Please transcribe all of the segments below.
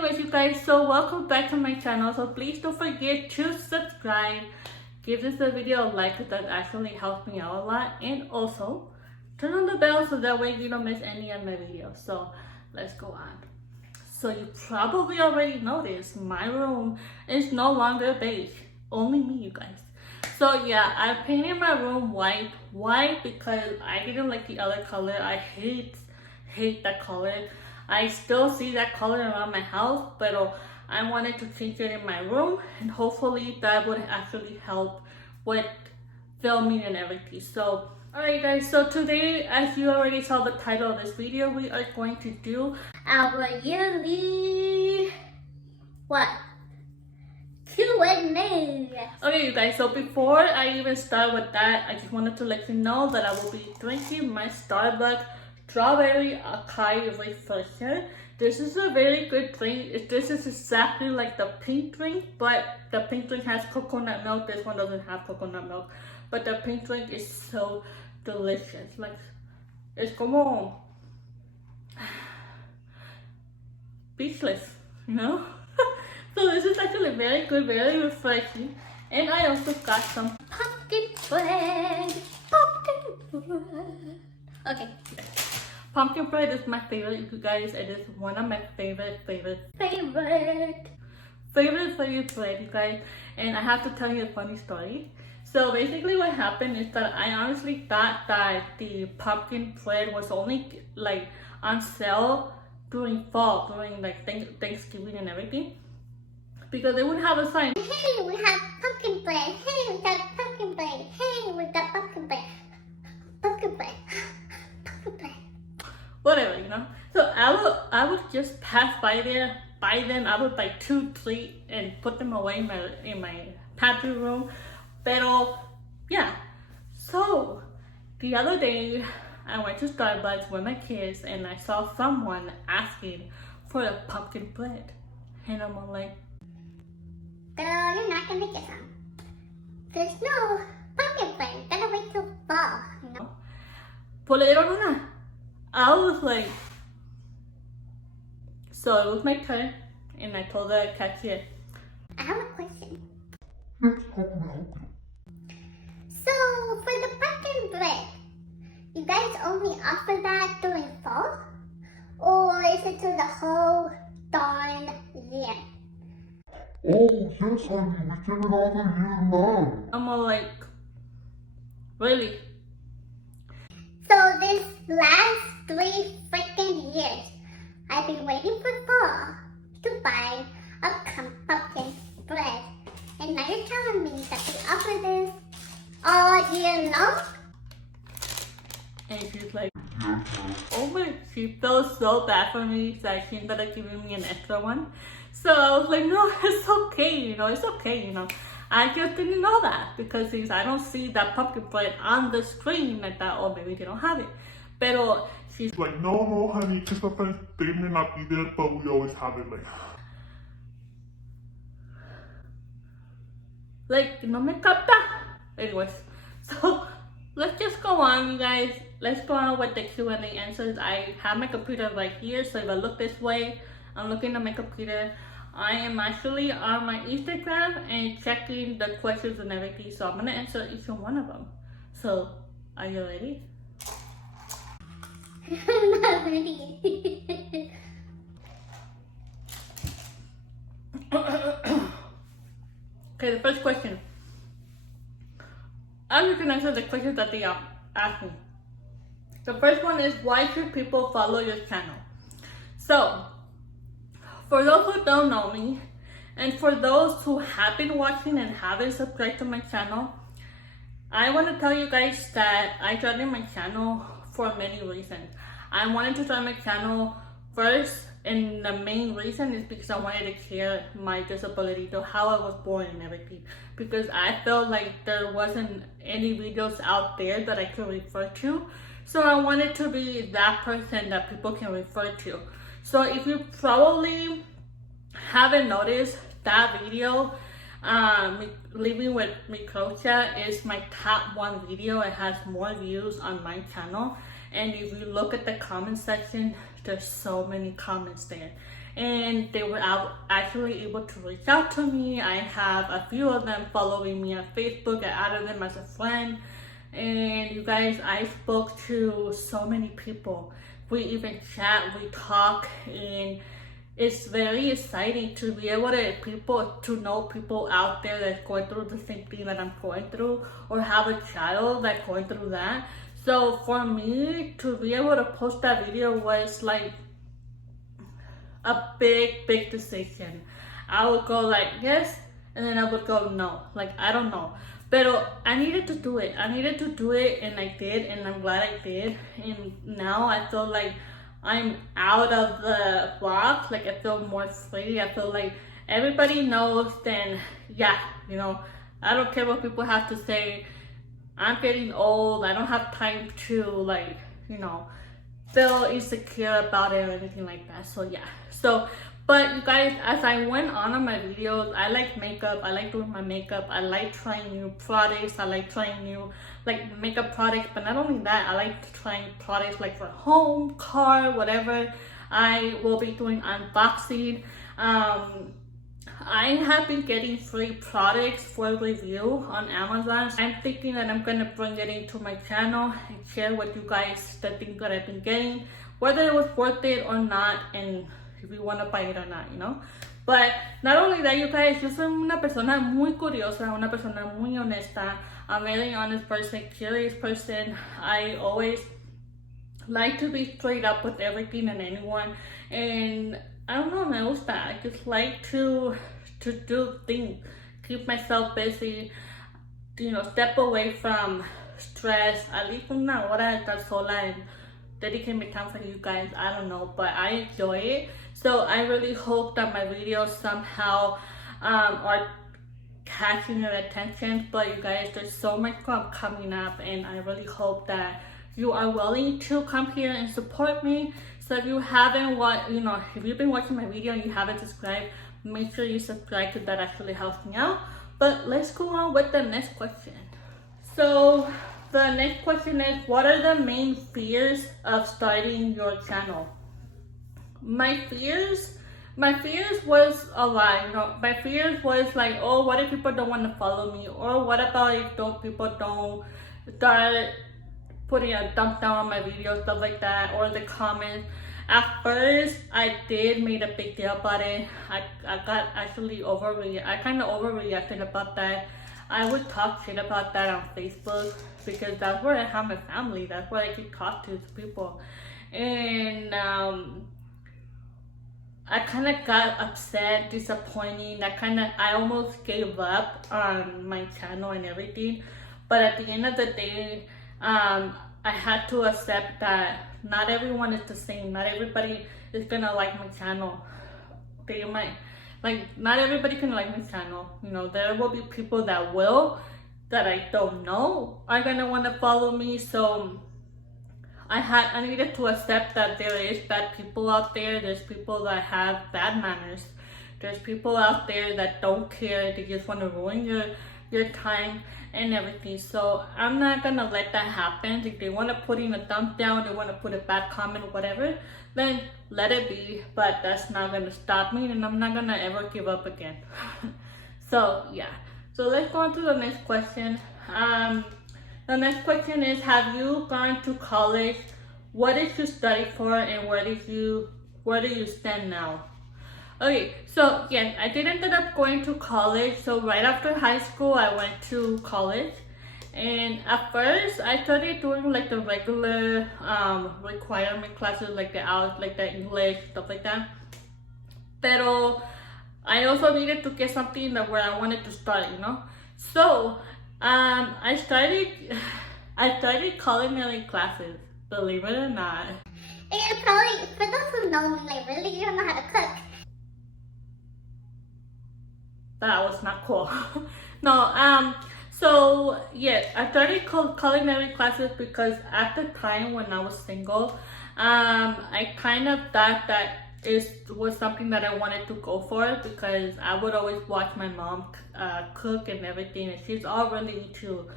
anyways, you guys, so welcome back to my channel. So please don't forget to subscribe, give this a video a like, because that actually helps me out a lot, and also turn on the bell so that way you don't miss any of my videos. So let's go on. So you probably already noticed my room is no longer beige. Only me, you guys. So yeah, I painted my room white because I didn't like the other color. I hate that color. I still see that color around my house, but I wanted to change it in my room, and hopefully that would actually help with filming and everything. So alright guys, so today, as you already saw the title of this video, we are going to do our yearly Q&A. Okay you guys, so before I even start with that, I just wanted to let you know that I will be drinking my Starbucks strawberry acai refresher. This is a very good drink. This is exactly like the pink drink, but the pink drink has coconut milk. This one doesn't have coconut milk, but the pink drink is so delicious. Like, it's como speechless, you know. So this is actually very good, very refreshing. And I also got some pumpkin bread. Okay. Pumpkin bread is my favorite, you guys. It is one of my favorite favorite bread, you guys. And I have to tell you a funny story. So basically what happened is that I honestly thought that the pumpkin bread was only like on sale during fall, during like Thanksgiving and everything, because they would have a sign, hey, we have pumpkin bread, hey, we got pumpkin bread, hey, we got pumpkin bread, pumpkin bread, pumpkin bread, whatever, you know. So I would just pass by there, buy them. I would buy 2, 3 and put them away in my pantry room. Pero yeah, so the other day I went to Starbucks with my kids and I saw someone asking for a pumpkin bread, and I'm all like, girl, you're not gonna get some. There's no pumpkin bread. Gotta wait till fall, you know. Polero na. I was like, so it was my turn, and I told the cashier, I have a question. Yes, how can I help you? So for the pumpkin bread, you guys only offer that during fall, or is it through the whole darn year? Oh, yes, honey, we give it all the year long. I'm all like, really? So this last 3 freaking years, I've been waiting for fall to buy a pumpkin bread. And now you're telling me that they offer this all year long? And she's like, oh my, she felt so bad for me that she ended up giving me an extra one. So I was like, no, it's okay, you know, it's okay, you know. I just didn't know that because I don't see that pumpkin bread on the screen like that, or maybe they don't have it. Pero she's like, no, honey, just sometimes they may not be there, but we always have it, like, no me capta. Anyways, so let's just go on, you guys. Let's go on with the Q&A answers. I have my computer right here, so if I look this way, I'm looking at my computer. I am actually on my Instagram and checking the questions and everything, so I'm gonna answer each one of them. So, are you ready? I'm not ready. Okay, the first question. I'm just gonna answer the questions that they asked me. The first one is, why should people follow your channel? So, for those who don't know me, and for those who have been watching and haven't subscribed to my channel, I want to tell you guys that I started my channel for many reasons. I wanted to start my channel first, and the main reason is because I wanted to share my disability, to how I was born and everything, because I felt like there wasn't any videos out there that I could refer to. So I wanted to be that person that people can refer to. So if you probably haven't noticed, that video, living with Microcha, is my top 1 video. It has more views on my channel, and if you look at the comment section, there's so many comments there, and they were actually able to reach out to me. I have a few of them following me on Facebook. I added them as a friend, and you guys, I spoke to so many people. We even chat, we talk, and it's very exciting to be able to know people out there that's going through the same thing that I'm going through, or have a child that's going through that. So for me to be able to post that video was like a big decision. I would go like yes, and then I would go no, like I don't know. But I needed to do it. I needed to do it, and I did, and I'm glad I did. And now I feel like I'm out of the box. Like I feel more free. I feel like everybody knows. Then yeah, you know, I don't care what people have to say. I'm getting old. I don't have time to like, you know, feel insecure about it or anything like that. So yeah. So, but you guys, as I went on my videos, I like makeup. I like doing my makeup. I like trying new products. I like trying new like makeup products. But not only that, I like trying products like for home, car, whatever. I will be doing unboxing. I have been getting free products for review on Amazon. I'm thinking that I'm gonna bring it into my channel and share with you guys the things that I've been getting, whether it was worth it or not, and if you want to buy it or not, you know. But not only that, you guys, yo soy una persona muy curiosa, una persona muy honesta. I'm a very honest person, curious person. I always like to be straight up with everything and anyone, and I don't know, me gusta. I just like to do things, keep myself busy, you know, step away from stress, at least una hora de estar sola and dedicate my time for you guys. I don't know, but I enjoy it. So I really hope that my videos somehow are catching your attention. But you guys, there's so much coming up, and I really hope that you are willing to come here and support me. So if you haven't if you've been watching my video and you haven't subscribed, make sure you subscribe, because that actually helps me out. But let's go on with the next question. So the next question is, what are the main fears of starting your channel? My fears was a lot, you know. My fears was like, oh, what if people don't want to follow me? Or what about if people don't start putting a thumb down on my videos, stuff like that, or the comments. At first, I did made a big deal about it. I got actually I kind of overreacted about that. I would talk shit about that on Facebook, because that's where I have my family. That's where I can talk to people. And I kind of got upset, disappointing. I almost gave up on my channel and everything. But at the end of the day, I had to accept that not everyone is the same. Not everybody is gonna like my channel. They might, like, not everybody can like my channel. You know, there will be people that I don't know are gonna want to follow me. So I needed to accept that there is bad people out there. There's people that have bad manners. There's people out there that don't care. They just want to ruin your time and everything. So I'm not gonna let that happen. If they want to put in a thumb down, they want to put a bad comment, whatever, then let it be. But that's not gonna stop me, and I'm not gonna ever give up again. So yeah, so let's go on to the next question. The next question is, have you gone to college? What did you study for, and where do you stand now? Okay, so yes, I did ended up going to college. So right after high school, I went to college, and at first I started doing like the regular requirement classes, like the English, stuff like that. Pero I also needed to get something where I wanted to start, you know. So I started culinary classes, believe it or not. And probably, for those who know me, like, really, you don't know how to cook. That was not cool. No, so yeah, I started culinary classes because at the time when I was single, I kind of thought that it was something that I wanted to go for, because I would always watch my mom cook and everything, and she's all really into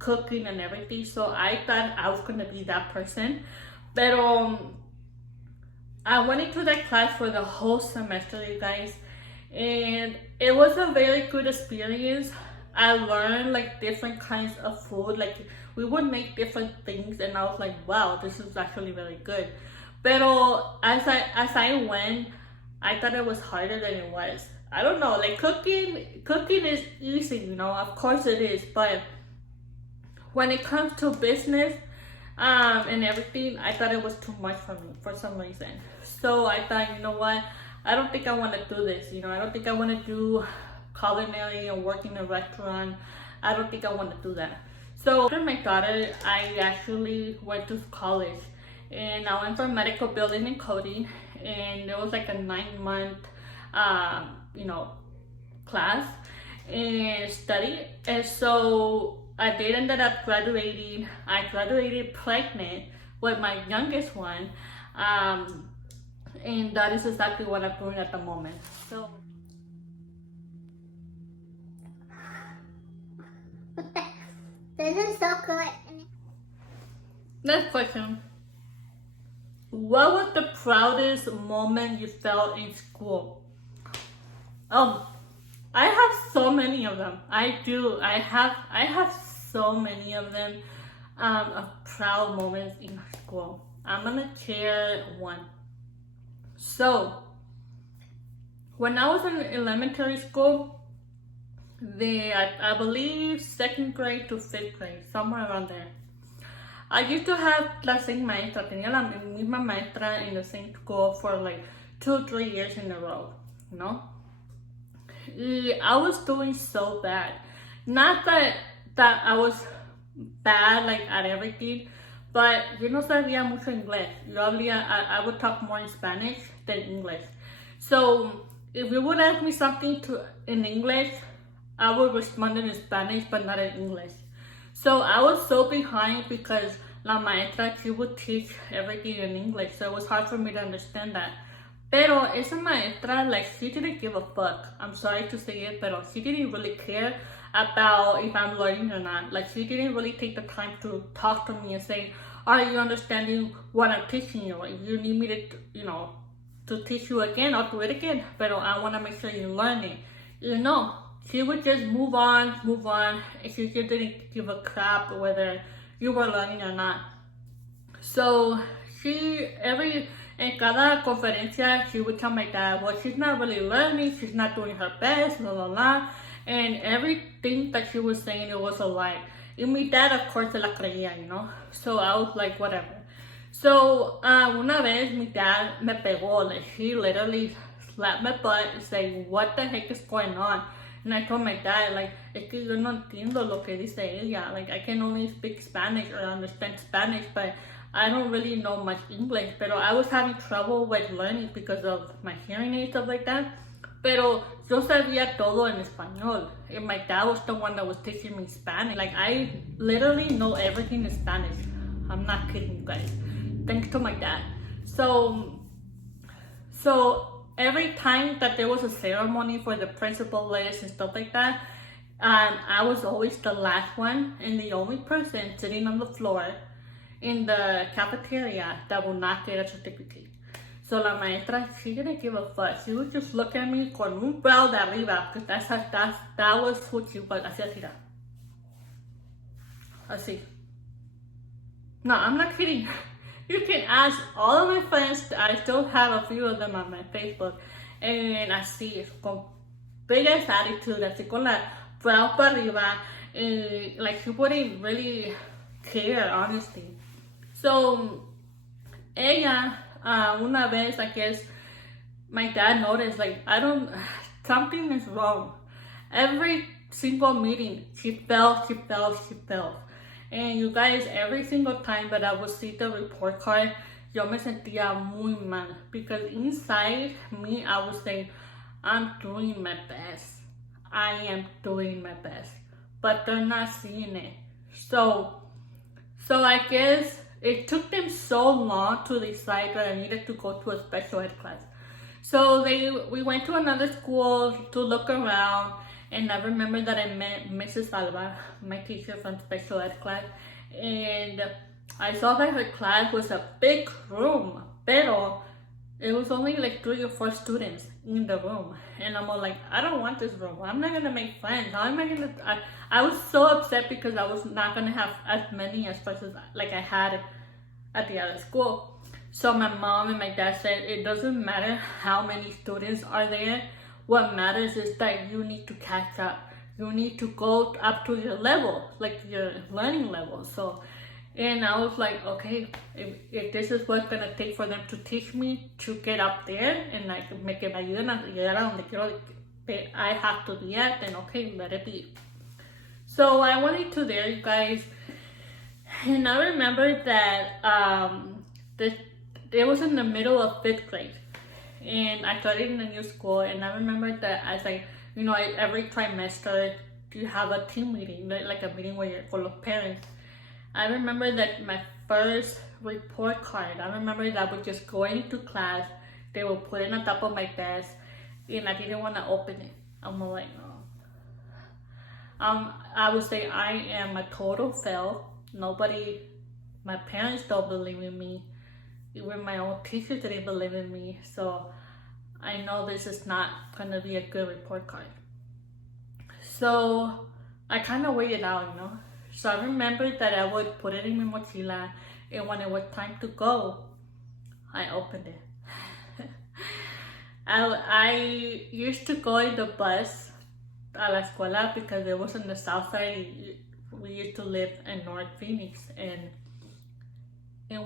cooking and everything. So I thought I was gonna be that person. But I went into that class for the whole semester, you guys, and it was a very good experience. I learned like different kinds of food, like we would make different things, and I was like, wow, this is actually very good. Pero as I went, I thought it was harder than it was. I don't know, like cooking is easy, you know, of course it is, but when it comes to business and everything, I thought it was too much for me for some reason. So I thought, you know what, I don't think I want to do this, you know, I don't think I want to do culinary and work in a restaurant. I don't think I want to do that. So after my daughter, I actually went to college, and I went for medical building and coding, and it was like a 9-month you know, class and study. And so I did ended up graduating. I graduated pregnant with my youngest one, and that is exactly what I'm doing at the moment. So This is so good. next question. What was the proudest moment you felt in school? I have so many of them. I do. I have so many of them of proud moments in school. I'm gonna share one. So when I was in elementary school, I believe 2nd grade to 5th grade, somewhere around there, I used to have la same maestra. Tenía la misma maestra in the same school for like 2-3 years in a row, you know? I was doing so bad. Not that I was bad like at everything, but yo no sabía mucho inglés. I would talk more in Spanish than English. So if you would ask me something in English, I would respond in Spanish but not in English. So I was so behind because la maestra, she would teach everything in English, so it was hard for me to understand that. Pero esa maestra, like, she didn't give a fuck. I'm sorry to say it, but she didn't really care about if I'm learning or not. Like, she didn't really take the time to talk to me and say, are you understanding what I'm teaching you? If you need me to, you know, to teach you again, I'll do it again. But I want to make sure you're learning. You know, she would just move on, and she just didn't give a crap whether you were learning or not. So en cada conferencia, she would tell my dad, well, she's not really learning, she's not doing her best, la la la. And everything that she was saying, it was a lie. And my dad, of course, se la creía, you know? So I was like, whatever. So una vez, mi dad me pegó, like, he literally slapped my butt and said, what the heck is going on? And I told my dad, like, es que yo no entiendo lo que dice ella. Like, I can only speak Spanish or understand Spanish, but I don't really know much English. Pero I was having trouble with learning because of my hearing and stuff like that. Pero yo sabía todo en español. And my dad was the one that was teaching me Spanish. Like, I literally know everything in Spanish. I'm not kidding you guys. Thanks to my dad. So every time that there was a ceremony for the principal list and stuff like that, I was always the last one and the only person sitting on the floor in the cafeteria that will not get a certificate. So la maestra, she didn't give a fuck. She would just look at me con un brow de arriba, because that was what she was. Así. Así. No, I'm not kidding. You can ask all of my friends. I still have a few of them on my Facebook. And así, con big ass attitude, así con la brow para arriba. Like, she wouldn't really care, honestly. So, ella, una vez, I guess, my dad noticed, like, something is wrong. Every single meeting, she fell. And you guys, every single time that I would see the report card, yo me sentía muy mal. Because inside me, I was saying, I'm doing my best. I am doing my best. But they're not seeing it. So I guess it took them so long to decide that I needed to go to a special ed class. So we went to another school to look around. And I remember that I met Mrs. Alba, my teacher from special ed class, and I saw that her class was a big room, pero it was only like 3 or 4 students in the room, and I'm all like, I don't want this room. I'm not gonna make friends. How am I gonna? I was so upset because I was not gonna have as many as much as like I had at the other school. So my mom and my dad said it doesn't matter how many students are there. What matters is that you need to catch up. You need to go up to your level, like your learning level. So, and I was like, okay, if this is what's gonna take for them to teach me to get up there and like make it ayuden a llegar a donde quiero que I have to be at, then okay, let it be. So I went into there, you guys, and I remember that it was in the middle of 5th grade, and I started in a new school, and I remember that as every trimester you have a team meeting, like a meeting where you're full of parents. I remember that my first report card, I remember that I would just go into class, they would put it on top of my desk, and I didn't want to open it. I'm like, I would say I am a total fail. My parents don't believe in me. Even my own teachers didn't believe in me. So I know this is not gonna be a good report card. So I kind of waited out, So I remember that I would put it in my mochila, and when it was time to go, I opened it. I used to go in the bus a la escuela because it was on the south side. We used to live in North Phoenix, and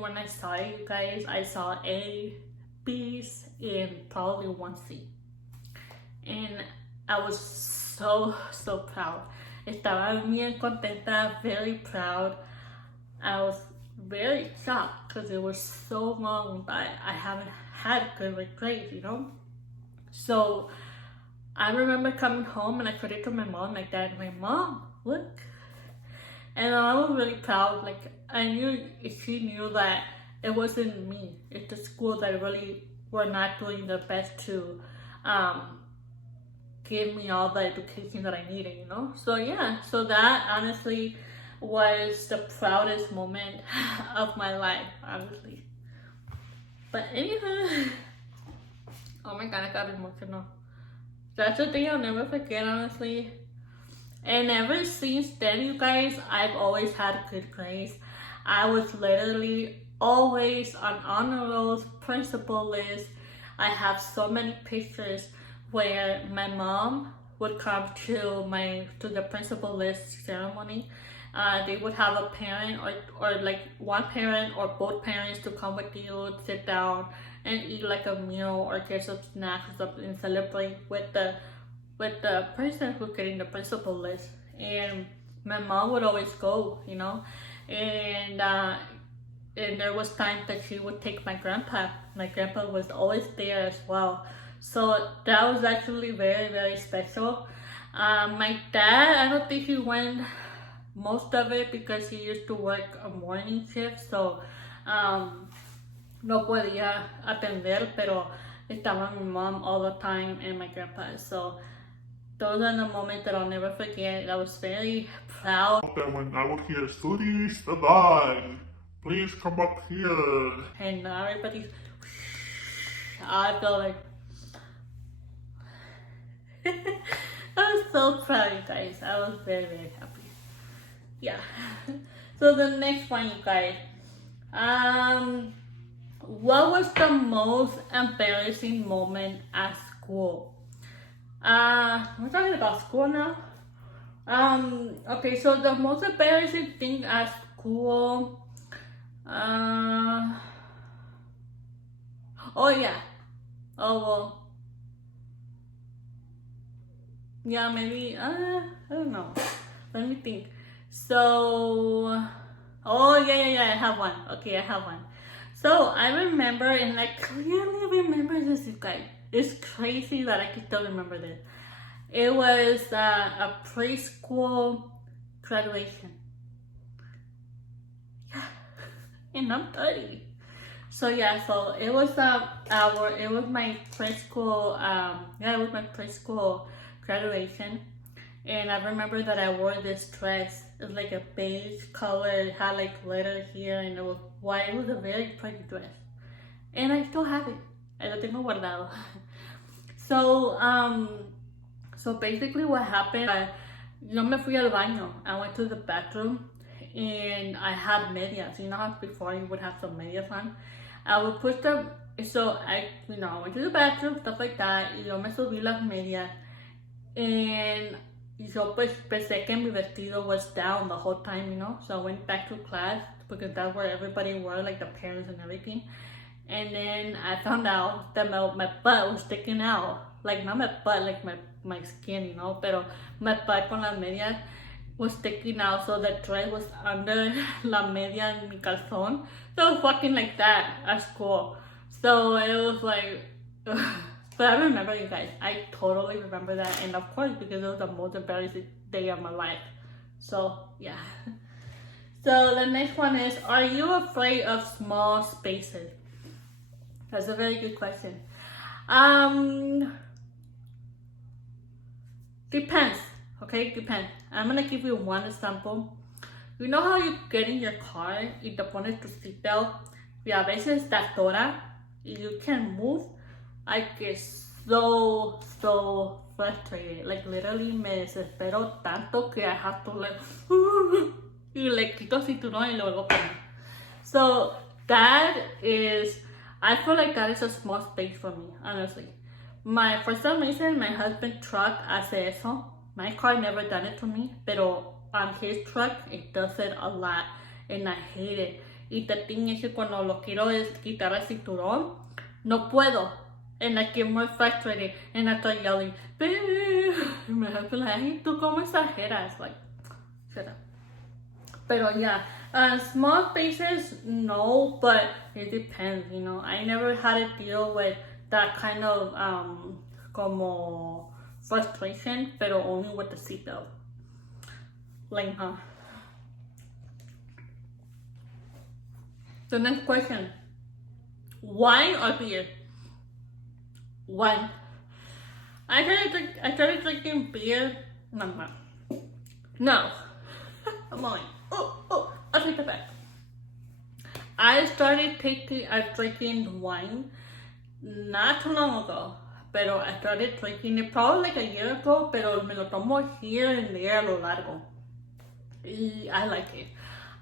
when I saw it, you guys, I saw A, B's, and probably 1 C. And I was so proud. Estaba bien contenta, very proud. I was very shocked because it was so long that I haven't had good grades, So I remember coming home and I showed it to my mom, my dad, my mom, look. And I was really proud. Like, I knew she knew that it wasn't me. It's the school that really were not doing their best to give me all the education that I needed, So yeah, so that honestly was the proudest moment of my life, honestly. But anywho, oh my god, I got emotional. That's a thing I'll never forget, honestly. And ever since then, you guys, I've always had good grades. I was literally always on honor rolls, principal list. I have so many pictures where my mom would come to the principal list ceremony. They would have a parent or like one parent or both parents to come with you, sit down and eat like a meal or get some snacks or something and celebrate with the person who's getting the principal list. And my mom would always go, and there was times that she would take my grandpa. My grandpa was always there as well. So that was actually very, very special. My dad, I don't think he went most of it because he used to work a morning shift, so no podía atender, pero estaba my mom all the time and my grandpa. So those are the moments that I'll never forget. I was very proud. That when I would hear studies alive, please come up here. And everybody, I felt like I was so proud, you guys. I was very, very happy. Yeah. So the next one, you guys. What was the most embarrassing moment at school? We're talking about school now. Okay, so the most embarrassing thing at school. Oh yeah. Oh well. Yeah, maybe. I don't know. Let me think. So, oh yeah. I have one. Okay, I have one. So I remember, and I clearly remember this, you guys. It's crazy that I can still remember this. It was a preschool graduation. Yeah, and I'm 30. So yeah, so it was my preschool. It was my preschool graduation. And I remember that I wore this dress. It was like a beige color. It had like glitter here, and it was white. It was a very pretty dress, and I still have it. Ahí lo tengo guardado. So basically what happened, yo me fui al baño. I went to the bathroom and I had medias. You know how before you would have some medias on? I would push them, so I went to the bathroom, stuff like that, y yo me subí las medias. And yo pues pensé que mi vestido was down the whole time, So I went back to class because that's where everybody were, like the parents and everything. And then I found out that my butt was sticking out. Like not my butt, like my skin, Pero my butt con las medias was sticking out. So the dress was under la media en mi calzón. So it was fucking like that at school. So it was like... But I remember, you guys. I totally remember that. And of course, because it was the most embarrassing day of my life. So, yeah. So, the next one is, are you afraid of small spaces? That's a very good question. Depends. Okay, depends. I'm gonna give you one example. You know how you get in your car y te pones tu seatbelt y a veces te atora y you can't move? I get so frustrated. Like literally me desespero tanto que I have to like y le quito el cinturón y luego pongo. So that is, I feel like that is a small space for me, honestly. For some reason, my husband's truck hace eso. My car never done it to me, pero on his truck it does it a lot, and I hate it. Y the thing is que cuando lo quiero es quitar el cinturón, no puedo. And I get more frustrated, and I start yelling, baby. And my husband like, hey, tú como exageras, like, shut up. Pero yeah, small spaces, no, but it depends, I never had to deal with that kind of como frustration, pero only with the seatbelt. Like, The next question, wine or beer? Wine. I started drinking beer. No. I'm lying. Oh, I'll take that back. I started drinking wine not too long ago. Pero I started drinking it probably like a year ago, pero me lo tomo here and there a lo largo. I like it.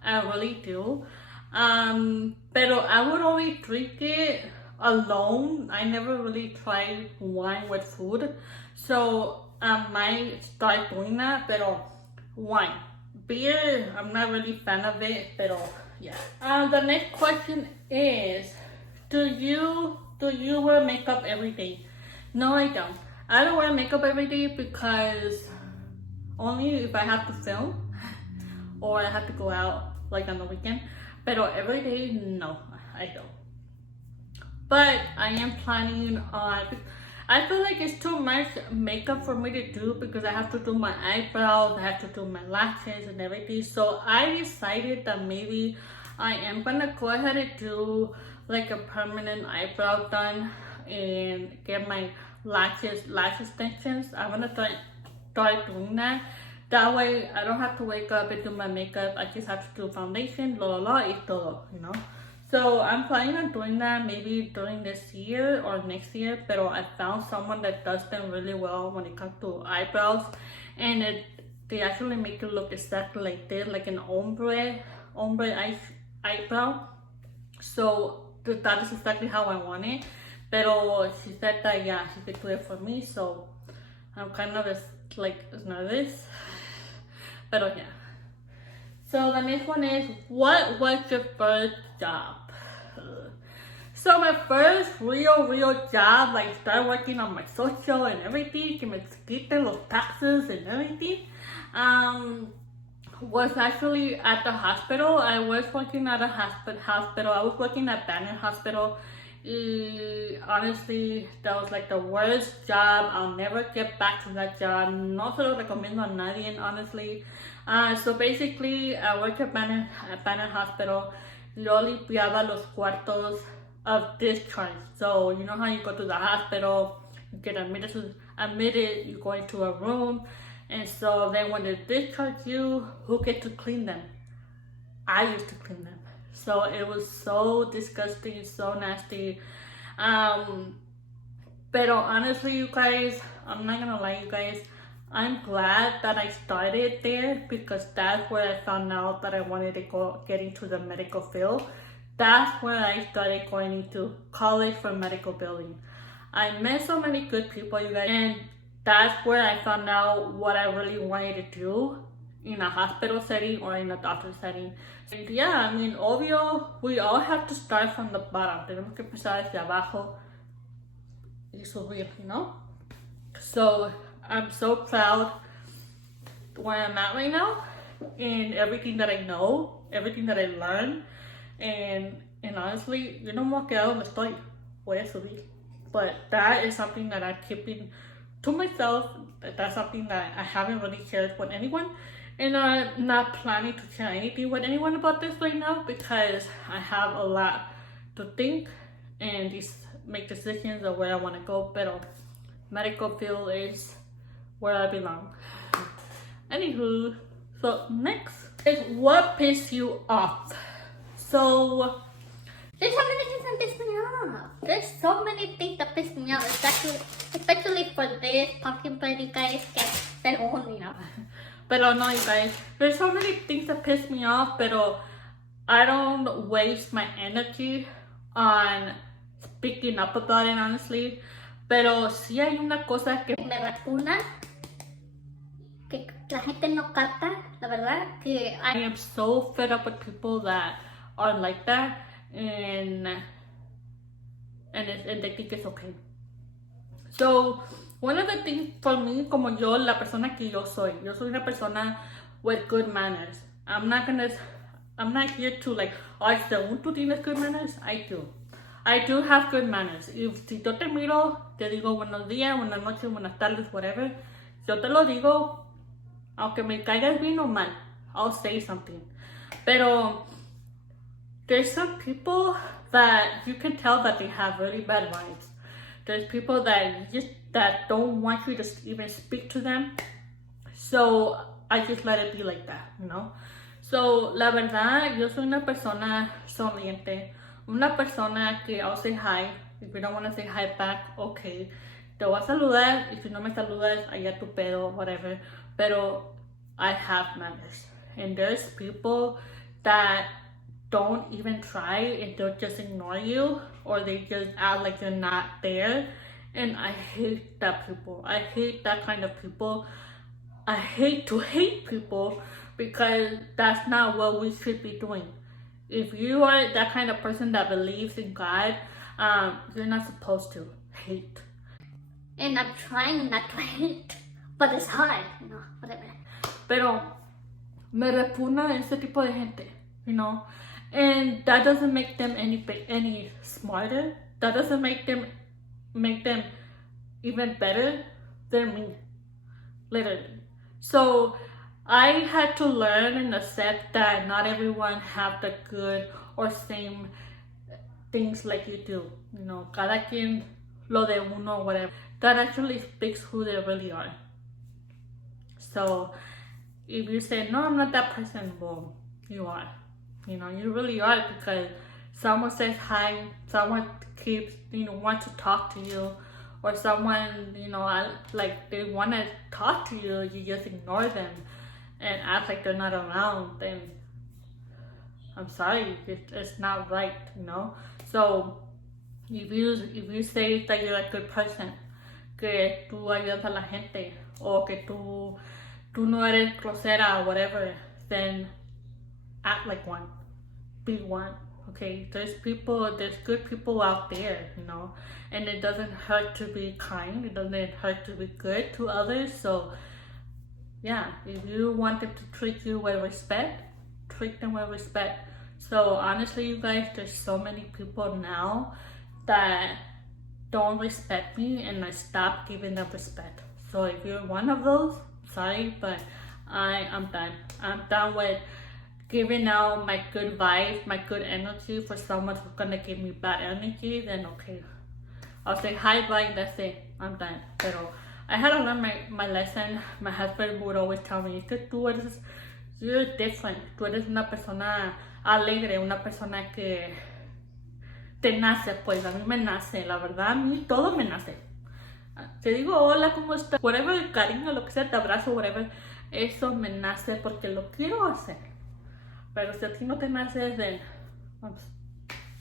I really do. Pero I would only drink it alone. I never really tried wine with food. So I might start doing that, pero wine. Beer, I'm not really fan of it, pero yeah. The next question is, do you wear makeup every day? No, I don't. I don't wear makeup every day because only if I have to film or I have to go out like on the weekend. Pero every day, no, I don't. But I am planning on, I feel like it's too much makeup for me to do because I have to do my eyebrows, I have to do my lashes and everything. So I decided that maybe I am gonna go ahead and do like a permanent eyebrow done and get my lash extensions. I'm gonna start doing that. That way I don't have to wake up and do my makeup. I just have to do foundation, y todo, So I'm planning on doing that maybe during this year or next year. Pero I found someone that does them really well when it comes to eyebrows, and they actually make it look exactly like this, like an ombre eyebrow. So that is exactly how I want it. Pero she said that yeah, she could do it for me. So I'm kind of like nervous. But yeah. So the next one is, what was your first job? So my first real job, like start working on my social and everything, que me quiten los taxes and everything, was actually at the hospital. I was working at a hospital. I was working at Banner Hospital. Honestly, that was like the worst job. I'll never get back to that job. No se lo recomiendo a nadie, honestly. So basically, I worked at Banner Hospital. Yo limpiaba los cuartos of discharge. So you know how you go to the hospital, you get admitted, you go into a room, and so then when they discharge you, who gets to clean them? I used to clean them. So it was so disgusting, so nasty. Pero honestly, you guys, I'm not gonna lie, you guys, I'm glad that I started there because that's where I found out that I wanted to get into the medical field. That's where I started going into college for medical billing. I met so many good people, you guys, and that's where I found out what I really wanted to do in a hospital setting or in a doctor setting. And yeah, I mean, obvio, we all have to start from the bottom. Tenemos que empezar desde abajo y subir, you know? So I'm so proud where I'm at right now and everything that I know, everything that I learned. And honestly, yo no me voy a quedar donde estoy. Voy a subir. But that is something that I'm keeping to myself. That's something that I haven't really shared with anyone. And I'm not planning to share anything with anyone about this right now because I have a lot to think and make decisions of where I want to go. But medical field is where I belong. Anywho, so next is what pissed you off. So There's so many things that piss me off. There's so many things that piss me off, especially for this pumpkin pie, you guys. Pero no, you guys. There's so many things that piss me off, pero I don't waste my energy on speaking up about it, honestly. Pero sí hay una cosa que me repugna, que la gente no capta, la verdad, que I am so fed up with people that are like that and they think it's okay. So one of the things for me, como yo, la persona que yo soy una persona with good manners. I'm not here to like, según tú tienes good manners. I do have good manners. Si yo te miro, te digo buenos días, buenas noches, buenas tardes, whatever. Yo te lo digo, aunque me caigas bien o mal, I'll say something. Pero there's some people that you can tell that they have really bad vibes. There's people that don't want you to even speak to them. So I just let it be like that, you know? So la verdad, yo soy una persona sonriente. Una persona que I'll say hi. If you don't want to say hi back, okay. Te voy a saludar. If you no me saludas, allá tu pedo, whatever. Pero I have manners. And there's people that don't even try and they'll just ignore you or they just act like you're not there. And I hate that people. I hate that kind of people. I hate to hate people because that's not what we should be doing. If you are that kind of person that believes in God, you're not supposed to hate. And I'm trying not to hate, but it's hard, you know, whatever. Pero me repugna ese tipo de gente, you know? And that doesn't make them any smarter. That doesn't make them even better than me, literally. So I had to learn and accept that not everyone have the good or same things like you do. You know, cada quien lo de uno, whatever. That actually speaks who they really are. So if you say, no, I'm not that person, well, you are. You know, you really are because someone says hi, someone keeps, wants to talk to you, or someone, like they want to talk to you, you just ignore them and act like they're not around, then I'm sorry, it's not right, you know? So if you say that you're a good person, que tú ayudas a la gente, o que tú no eres grosera or whatever, then act like one, be one, okay? There's good people out there, you know, and it doesn't hurt to be kind, it doesn't hurt to be good to others. So yeah, if you want them to treat you with respect, treat them with respect. So honestly, you guys, there's so many people now that don't respect me, and I stopped giving them respect. So if you're one of those, sorry, but I'm done. I'm done with giving out my good vibes, my good energy for someone who's gonna give me bad energy. Then okay, I'll say hi, bye, that's it, I'm done. Pero I had to learn my lesson. My husband would always tell me, you're different. Tú eres una persona alegre, una persona que te nace, pues a mí me nace, la verdad, a mí todo me nace. Te digo hola, ¿cómo estás? Whatever, cariño, lo que sea, te abrazo, whatever, eso me nace porque lo quiero hacer. Pero si a ti no te nace, then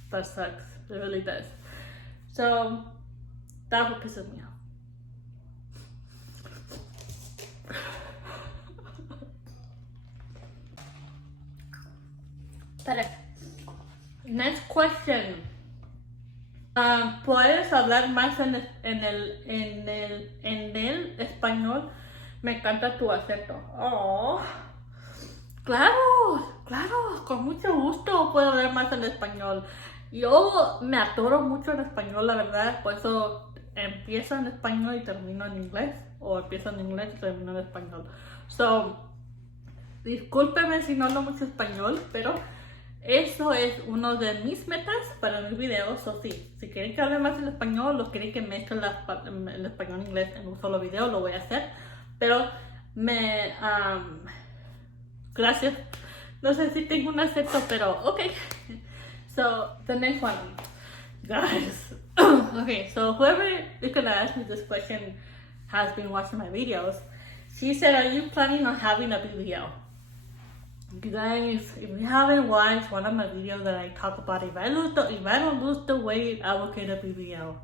that sucks, it really does. So, that's what pisses me off. Pero, Next question. ¿Puedes hablar más en el español? Me encanta tu acento. Oh, claro, con mucho gusto puedo hablar más en español. Yo me atoro mucho en español, la verdad, por eso empiezo en español y termino en inglés, o empiezo en inglés y termino en español. So, discúlpeme si no hablo mucho español, pero eso es uno de mis metas para mis videos. O sí, si quieren que hable más en español o quieren que mezcle el español e inglés en un solo video, lo voy a hacer. Pero gracias. No sé si tengo un acento, pero ok. So, the next one. Guys. Okay, so whoever is gonna ask me this question has been watching my videos. She said, are you planning on having a BBL? You guys, if you haven't watched one of my videos that I talk about if I don't lose the weight, I will get a BBL.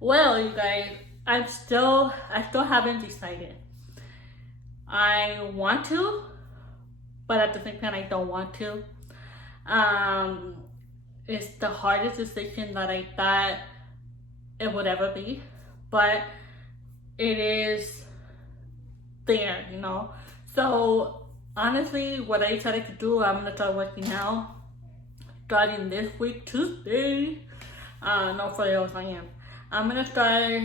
Well, you guys, I still haven't decided. I want to, but at the same time I don't want to. It's the hardest decision that I thought it would ever be, but it is there, you know. So honestly, what I decided to do, I'm gonna start working out starting this week, Tuesday. No, for real, I am. I'm gonna start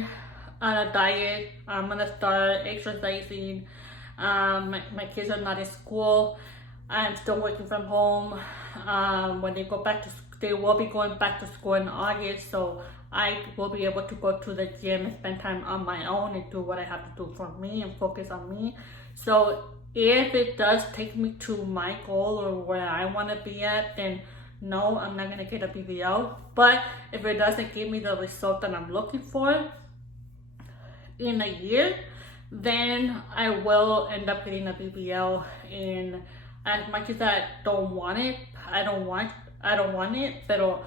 on a diet. I'm gonna start exercising. My kids are not in school. I'm still working from home. When they go back to, they will be going back to school in August, so I will be able to go to the gym and spend time on my own and do what I have to do for me and focus on me. So if it does take me to my goal or where I want to be at, then no, I'm not gonna get a BBL. But if it doesn't give me the result that I'm looking for in a year, then I will end up getting a BBL. And as much as I don't want it, I don't want it, but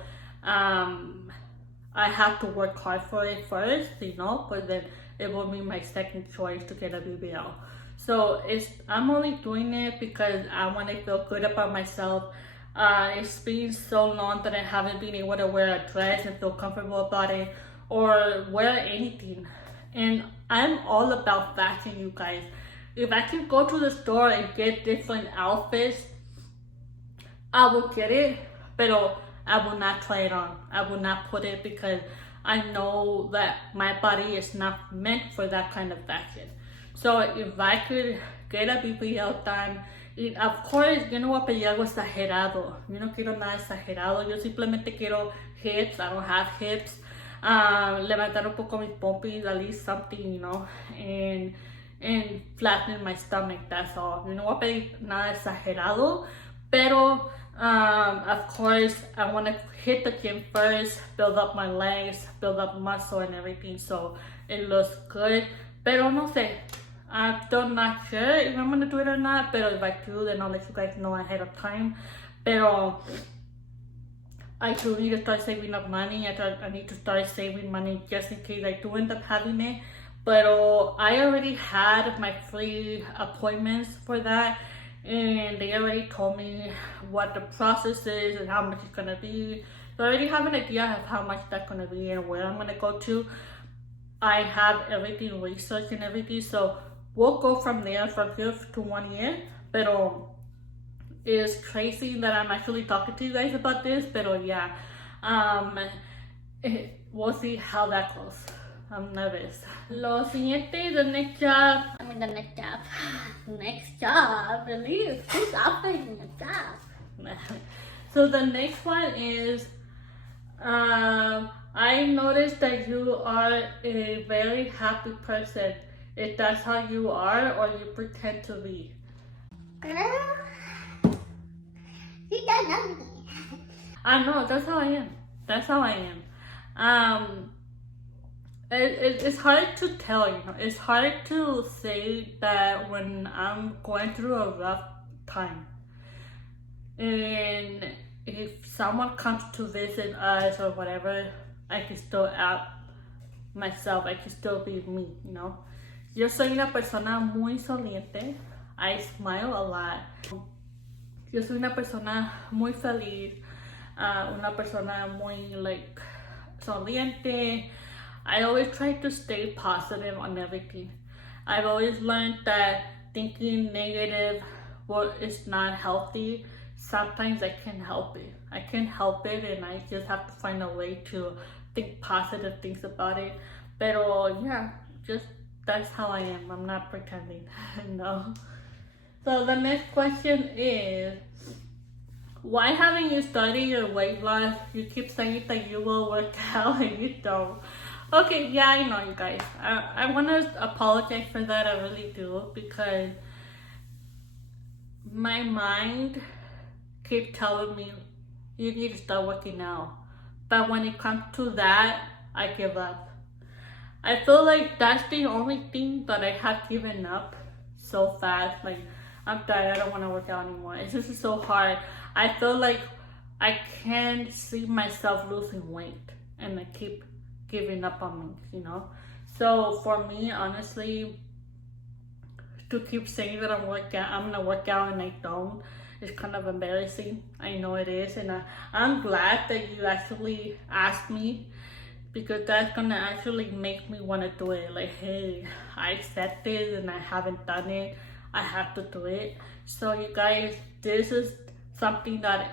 I have to work hard for it first, you know, but then it will be my second choice to get a BBL. So I'm only doing it because I want to feel good about myself. It's been so long that I haven't been able to wear a dress and feel comfortable about it or wear anything. And I'm all about fashion, you guys. If I can go to the store and get different outfits, I will get it, but I will not try it on. I will not put it because I know that my body is not meant for that kind of fashion. So if I could get a BBL done, of course, yo no voy a pedir algo exagerado. Yo no quiero nada exagerado. Yo simplemente quiero hips. I don't have hips. Levantar un poco mis pompies, at least something, you know, and flatten my stomach, that's all. Yo no voy a pedir nada exagerado, pero of course, I want to hit the gym first, build up my legs, build up muscle and everything, so it looks good. Pero no sé, I'm still not sure if I'm going to do it or not, but if I do, then I'll let you guys know ahead of time. Pero I do need to start saving up money. I need to start saving money just in case I do end up having it. But I already had my free appointments for that, and they already told me what the process is and how much it's gonna be. So I already have an idea of how much that's gonna be and where I'm gonna go to. I have everything researched and everything, so we'll go from there from here to 1 year. But it's crazy that I'm actually talking to you guys about this, but yeah, we'll see how that goes. I'm nervous. Lo siguiente, the next job. the next job. Next job, really? Who's offering a job? So the next one is, I noticed that you are a very happy person. If that's how you are or you pretend to be. Girl, you don't know me. I know, that's how I am. That's how I am. It's hard to tell, you know. It's hard to say that when I'm going through a rough time, and if someone comes to visit us or whatever, I can still act myself. I can still be me, you know. Yo soy una persona muy sonriente. I smile a lot. Yo soy una persona muy feliz. Una persona muy like sonriente. I always try to stay positive on everything. I've always learned that thinking negative is not healthy. Sometimes I can't help it. I can't help it, and I just have to find a way to think positive things about it. Pero yeah, just that's how I am. I'm not pretending. No. So the next question is, why haven't you started your weight loss? You keep saying that you will work out and you don't. Okay, yeah, I know, you guys. I want to apologize for that. I really do, because my mind keeps telling me you need to start working out. But when it comes to that, I give up. I feel like that's the only thing that I have given up so fast. Like, I'm tired, I don't want to work out anymore. It's just so hard. I feel like I can't see myself losing weight, and I keep giving up on me, you know. So for me, honestly, to keep saying that I'm gonna work out and I don't, it's kind of embarrassing. I know it is, and I'm glad that you actually asked me, because that's gonna actually make me want to do it. Like, hey, I said this and I haven't done it. I have to do it. So you guys, this is something that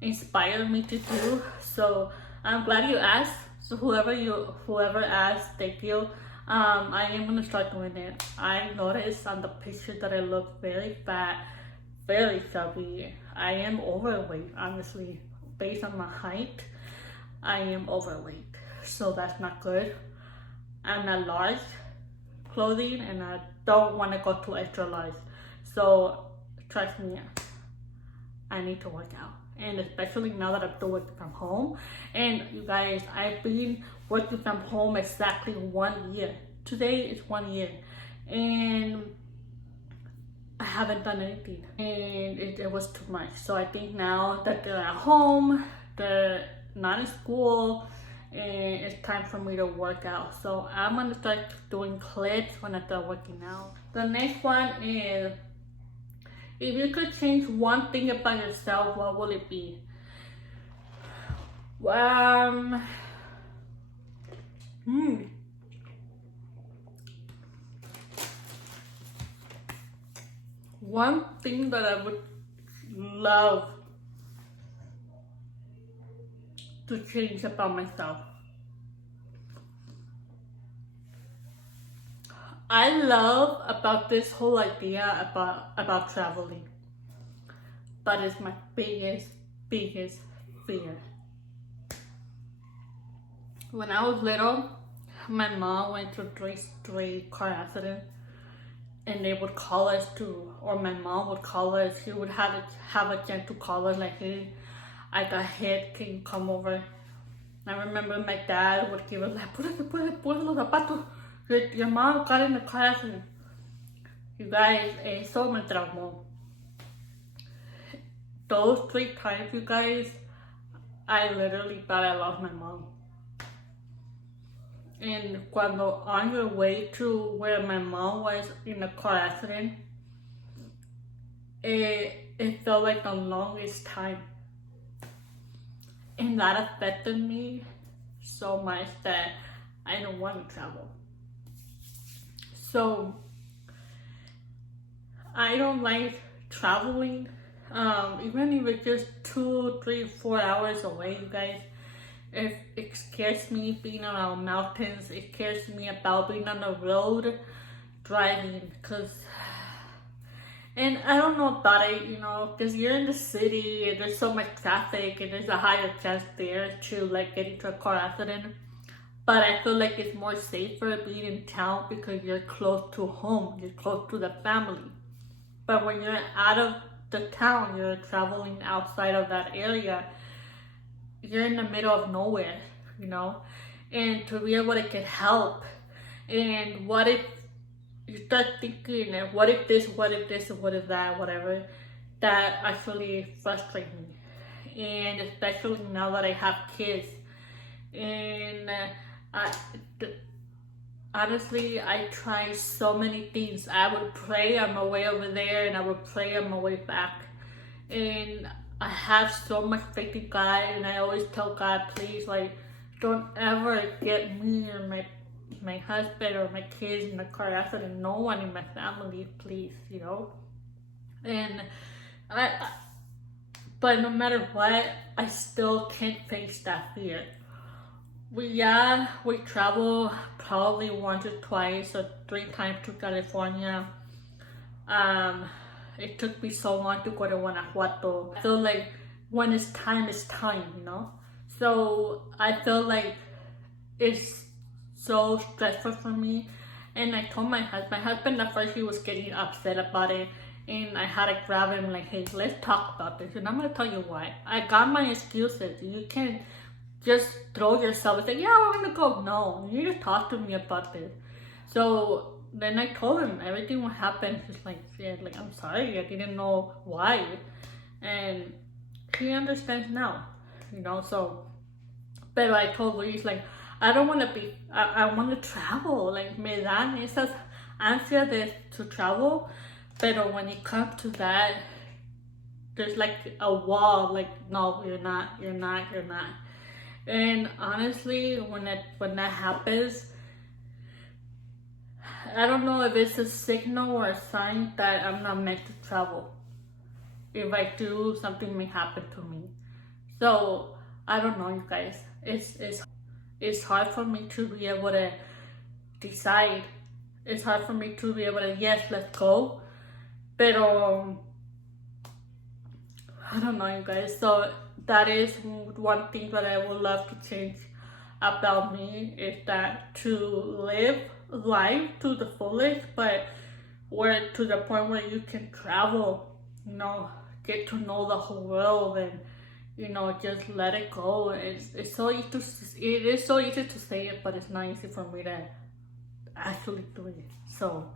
inspired me to do. So I'm glad you asked. So whoever asked, thank you. I am gonna start doing it. I noticed on the picture that I look very fat, very chubby. I am overweight, honestly. Based on my height, I am overweight. So that's not good. I'm not large clothing, and I don't want to go to extra large. So trust me, I need to work out. And especially now that I'm still working from home. And you guys, I've been working from home exactly 1 year. Today is 1 year. And I haven't done anything. And it was too much. So I think now that they're at home, they're not in school, and it's time for me to work out. So I'm gonna start doing clips when I start working out. The next one is, if you could change one thing about yourself, what will it be? One thing that I would love to change about myself. I love about this whole idea about traveling, but it's my biggest fear. When I was little, my mom went through three car accidents, and they would call us or my mom would call us. She would have a chance to call us like, hey, I got hit, can you come over? I remember my dad would give us like, put los zapatos. Your mom got in the car accident. You guys, eso me traumó. Those 3 times, you guys, I literally thought I lost my mom. And cuando on your way to where my mom was in a car accident, it felt like the longest time. And that affected me so much that I don't want to travel. So I don't like traveling, even if it's just 2, 3, 4 hours away, you guys. It scares me being around mountains. It scares me about being on the road driving, and I don't know about it, you know, because you're in the city and there's so much traffic, and there's a higher chance there to like get into a car accident. But I feel like it's more safer being in town because you're close to home, you're close to the family. But when you're out of the town, you're traveling outside of that area, you're in the middle of nowhere, you know, and to be able to get help. And what if you start thinking, what if this, what if this, what if that, whatever, that actually frustrates me. And especially now that I have kids. And I, honestly, I try so many things. I would pray on my way over there, and I would pray on my way back. And I have so much faith in God, and I always tell God, please, like, don't ever get me or my husband or my kids in a car accident. No one in my family, please, you know. And but no matter what, I still can't face that fear. We travel probably once or twice or 3 times to California. It took me so long to go to Guanajuato. I feel like when it's time, you know? So I feel like it's so stressful for me. And I told my husband at first he was getting upset about it. And I had to grab him like, hey, let's talk about this. And I'm going to tell you why. I got my excuses. You can't just throw yourself and say, yeah, we're going to go. No, you need to talk to me about this. So then I told him everything what happened. He's like, yeah, like, I'm sorry, I didn't know why. And he understands now, you know. So, but I told Luis, like, I don't want to be, I want to travel. Like, me dan esas ansias to travel. But when it comes to that, there's like a wall, like, no, you're not. And honestly, when that happens, I don't know if it's a signal or a sign that I'm not meant to travel. If I do, something may happen to me. So I don't know, you guys. It's hard for me to be able to decide. It's hard for me to be able to, yes, let's go. Pero I don't know, you guys. So that is one thing that I would love to change about me, is that to live life to the fullest, but where to the point where you can travel, you know, get to know the whole world, and you know, just let it go. It's so easy it is so easy to say it, but it's not easy for me to actually do it. So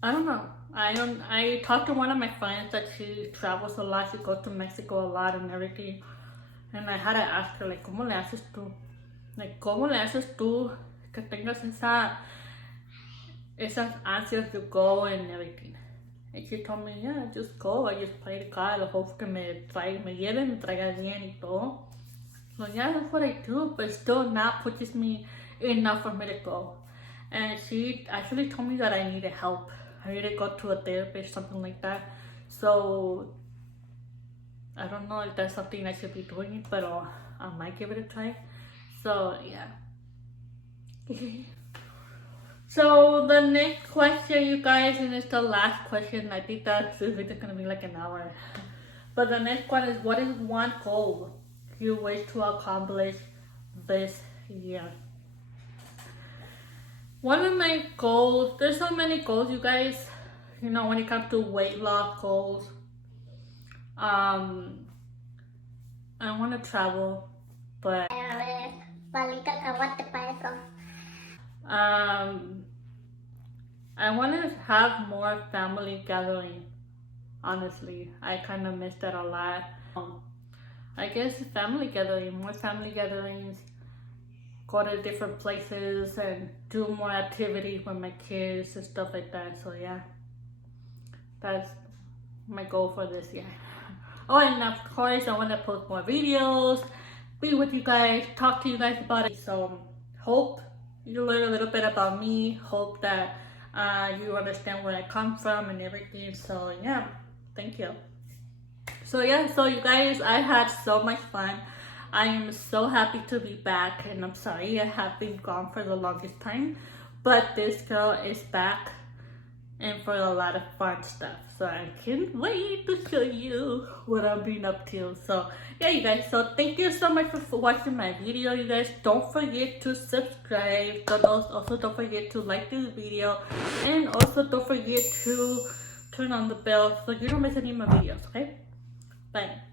I don't know. I talked to one of my friends that she travels a lot. She goes to Mexico a lot and everything. And I had to ask her, like, ¿cómo le haces tú? Like, ¿cómo le haces tú que tengas esas ansias to go and everything? And she told me, yeah, just go. I just pray to God. I hope que me lleve, me traiga bien y todo. So yeah, that's what I do. But still not pushes me enough for me to go. And she actually told me that I needed help. I need to go to a therapist, something like that. So I don't know if that's something I should be doing, but I might give it a try. So yeah. So the next question, you guys, and it's the last question. I think that's gonna be like an hour. But the next one is, what is one goal you wish to accomplish this year? One of my goals, there's so many goals, you guys, you know, when it comes to weight loss goals. I want to travel, but I want to have more family gathering. Honestly, I kind of miss that a lot. I guess more family gatherings, go to different places and do more activities with my kids and stuff like that. So yeah, that's my goal for this year. Oh, and of course, I want to post more videos, be with you guys, talk to you guys about it. So hope you learn a little bit about me. Hope that you understand where I come from and everything. So yeah, thank you. So yeah, so you guys, I had so much fun. I am so happy to be back, and I'm sorry I have been gone for the longest time, but this girl is back and for a lot of fun stuff. So I can't wait to show you what I've been up to. So yeah, you guys, so thank you so much for watching my video. You guys, don't forget to subscribe. Also don't forget to like this video, and also don't forget to turn on the bell so you don't miss any of my videos. Okay, bye.